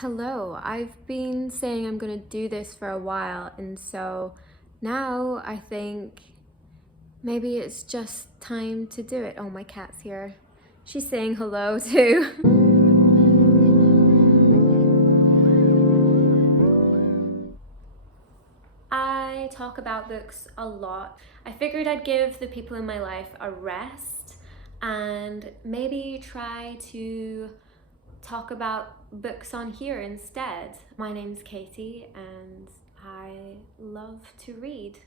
Hello, I've been saying I'm gonna do this for a while, and so now I think maybe it's just time to do it. Oh, my cat's here. She's saying hello too. I talk about books a lot. I figured I'd give the people in my life a rest and maybe try to talk about books on here instead. My name's Katie and I love to read.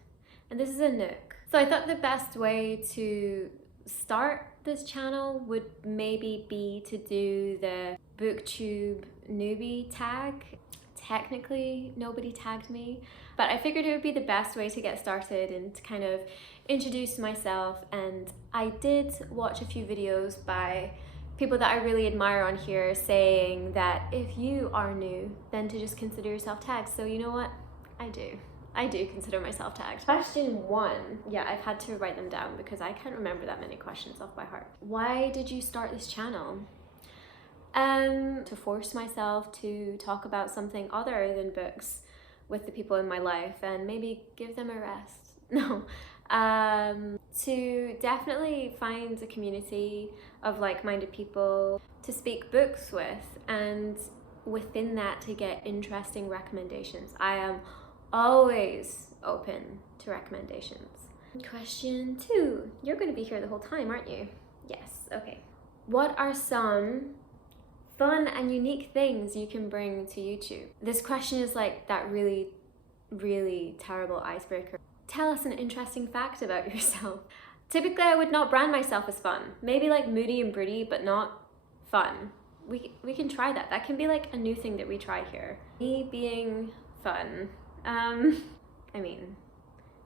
And this is a nook. So I thought the best way to start this channel would maybe be to do the booktube newbie tag. Technically, nobody tagged me, but I figured it would be the best way to get started and to kind of introduce myself. And I did watch a few videos by people that I really admire on here saying that if you are new, then to just consider yourself tagged. So you know what? I do consider myself tagged. Question 1. Yeah, I've had to write them down because I can't remember that many questions off by heart. Why did you start this channel? To force myself to talk about something other than books with the people in my life and maybe give them a rest. No. To definitely find a community of like-minded people to speak books with, and within that to get interesting recommendations. I am always open to recommendations. Question 2. You're going to be here the whole time, aren't you? Yes, okay. What are some fun and unique things you can bring to YouTube? This question is like that really, really terrible icebreaker. Tell us an interesting fact about yourself. Typically, I would not brand myself as fun. Maybe like moody and broody, but not fun. We can try that. That can be like a new thing that we try here. Me being fun. I mean,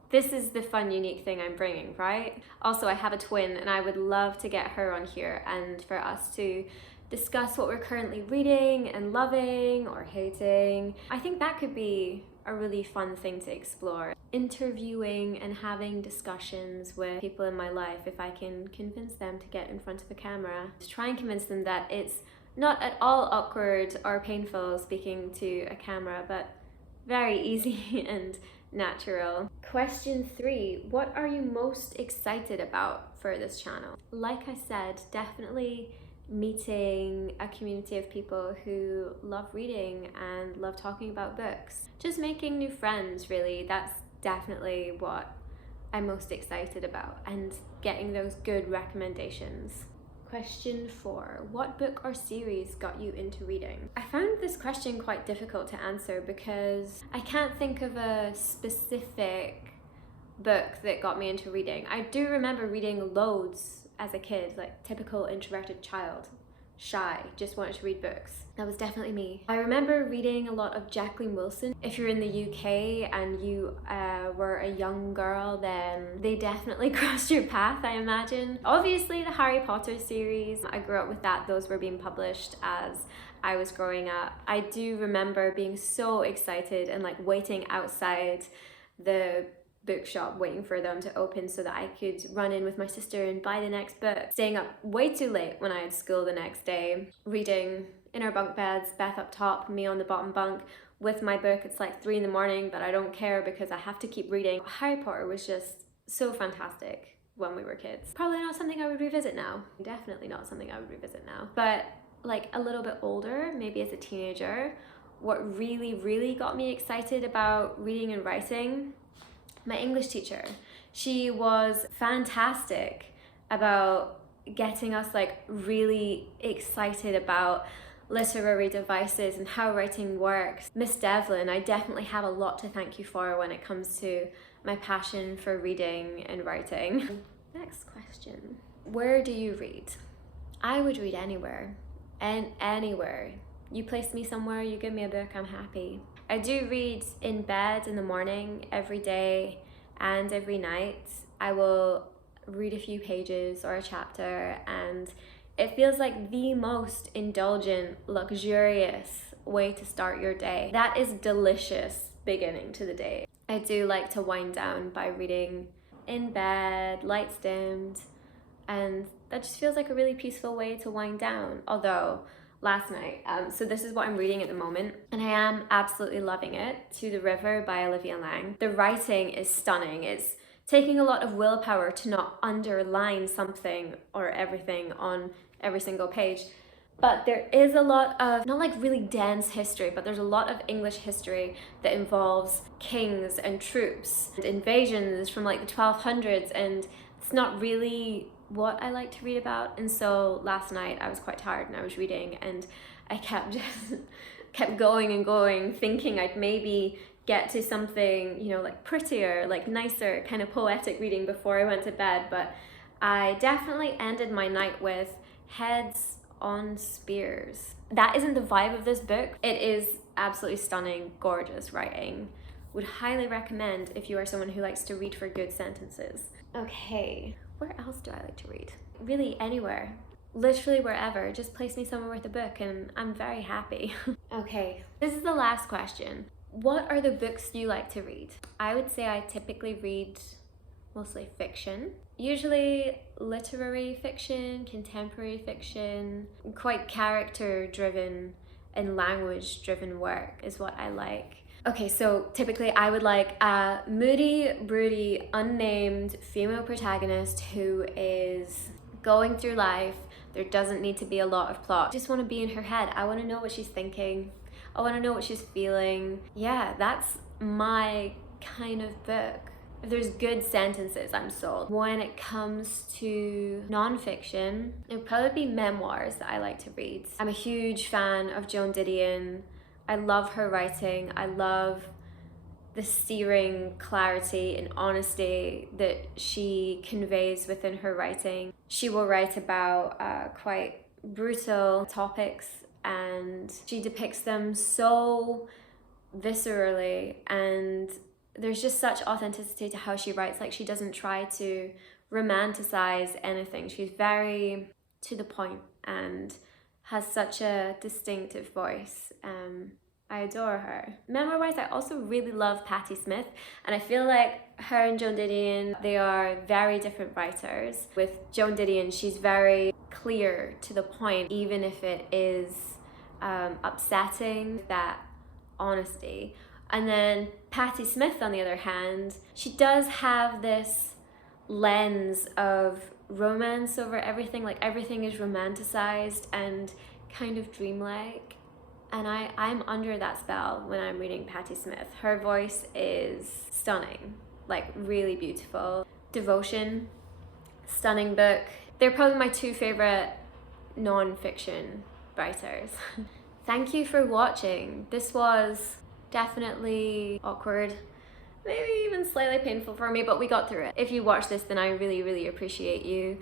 this is the fun, unique thing I'm bringing, right? Also, I have a twin and I would love to get her on here and for us to discuss what we're currently reading and loving or hating. I think that could be a really fun thing to explore. Interviewing and having discussions with people in my life, if I can convince them to get in front of a camera, to try and convince them that it's not at all awkward or painful speaking to a camera, but very easy and natural. Question 3, what are you most excited about for this channel? Like I said, definitely meeting a community of people who love reading and love talking about books. Just making new friends, really. That's definitely what I'm most excited about, and getting those good recommendations. Question 4. What book or series got you into reading? I found this question quite difficult to answer because I can't think of a specific book that got me into reading. I do remember reading loads as a kid, like typical introverted child, shy, just wanted to read books. That was definitely me. I remember reading a lot of Jacqueline Wilson. If you're in the UK and you were a young girl, then they definitely crossed your path, I imagine. Obviously the Harry Potter series, I grew up with that. Those were being published as I was growing up. I do remember being so excited and like waiting outside the bookshop waiting for them to open so that I could run in with my sister and buy the next book. Staying up way too late when I had school the next day, reading in our bunk beds, Beth up top, me on the bottom bunk with my book. It's like 3 in the morning, but I don't care because I have to keep reading. Harry Potter was just so fantastic when we were kids. Probably not something I would revisit now. Definitely not something I would revisit now. But like a little bit older, maybe as a teenager, what really, really got me excited about reading and writing, my English teacher. She was fantastic about getting us like really excited about literary devices and how writing works. Miss Devlin, I definitely have a lot to thank you for when it comes to my passion for reading and writing. Next question. Where do you read? I would read anywhere, and anywhere. You place me somewhere, you give me a book, I'm happy. I do read in bed in the morning every day and every night. I will read a few pages or a chapter, and it feels like the most indulgent, luxurious way to start your day. That is delicious beginning to the day. I do like to wind down by reading in bed, lights dimmed, and that just feels like a really peaceful way to wind down. Although last night. So this is what I'm reading at the moment, and I am absolutely loving it. To the River by Olivia Laing. The writing is stunning. It's taking a lot of willpower to not underline something or everything on every single page. But there is a lot of, not like really dense history, but there's a lot of English history that involves kings and troops and invasions from like the 1200s, and it's not really what I like to read about. And so last night I was quite tired and I was reading, and I kept going and going, thinking I'd maybe get to something, you know, like prettier, like nicer, kind of poetic reading before I went to bed. But I definitely ended my night with Heads on Spears. That isn't the vibe of this book. It is absolutely stunning, gorgeous writing. Would highly recommend if you are someone who likes to read for good sentences. Okay, where else do I like to read? Really anywhere. Literally wherever. Just place me somewhere with a book and I'm very happy. Okay, this is the last question. What are the books you like to read? I would say I typically read mostly fiction. Usually literary fiction, contemporary fiction, quite character driven and language driven work is what I like. Okay, so typically I would like a moody, broody, unnamed female protagonist who is going through life. There doesn't need to be a lot of plot. I just want to be in her head. I want to know what she's thinking. I want to know what she's feeling. Yeah, that's my kind of book. If there's good sentences, I'm sold. When it comes to non-fiction, it would probably be memoirs that I like to read. I'm a huge fan of Joan Didion. I love her writing. I love the searing clarity and honesty that she conveys within her writing. She will write about quite brutal topics, and she depicts them so viscerally, and there's just such authenticity to how she writes. Like, she doesn't try to romanticize anything. She's very to the point and has such a distinctive voice. I adore her. Memoir-wise, I also really love Patti Smith, and I feel like her and Joan Didion, they are very different writers. With Joan Didion, she's very clear to the point, even if it is upsetting, that honesty. And then Patti Smith, on the other hand, she does have this lens of romance over everything. Like, everything is romanticized and kind of dreamlike. And I'm under that spell when I'm reading Patti Smith. Her voice is stunning, like really beautiful. Devotion, stunning book. They're probably my two favorite non-fiction writers. Thank you for watching. This was definitely awkward, maybe even slightly painful for me, but we got through it. If you watch this, then I really, really appreciate you.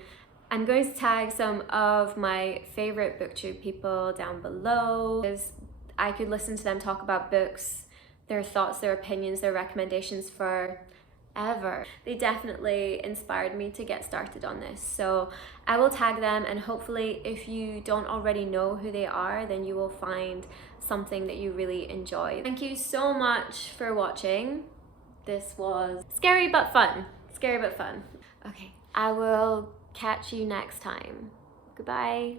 I'm going to tag some of my favorite booktube people down below, because I could listen to them talk about books, their thoughts, their opinions, their recommendations forever. They definitely inspired me to get started on this. So I will tag them, and hopefully if you don't already know who they are, then you will find something that you really enjoy. Thank you so much for watching. This was scary but fun. Scary but fun. Okay, I will catch you next time. Goodbye.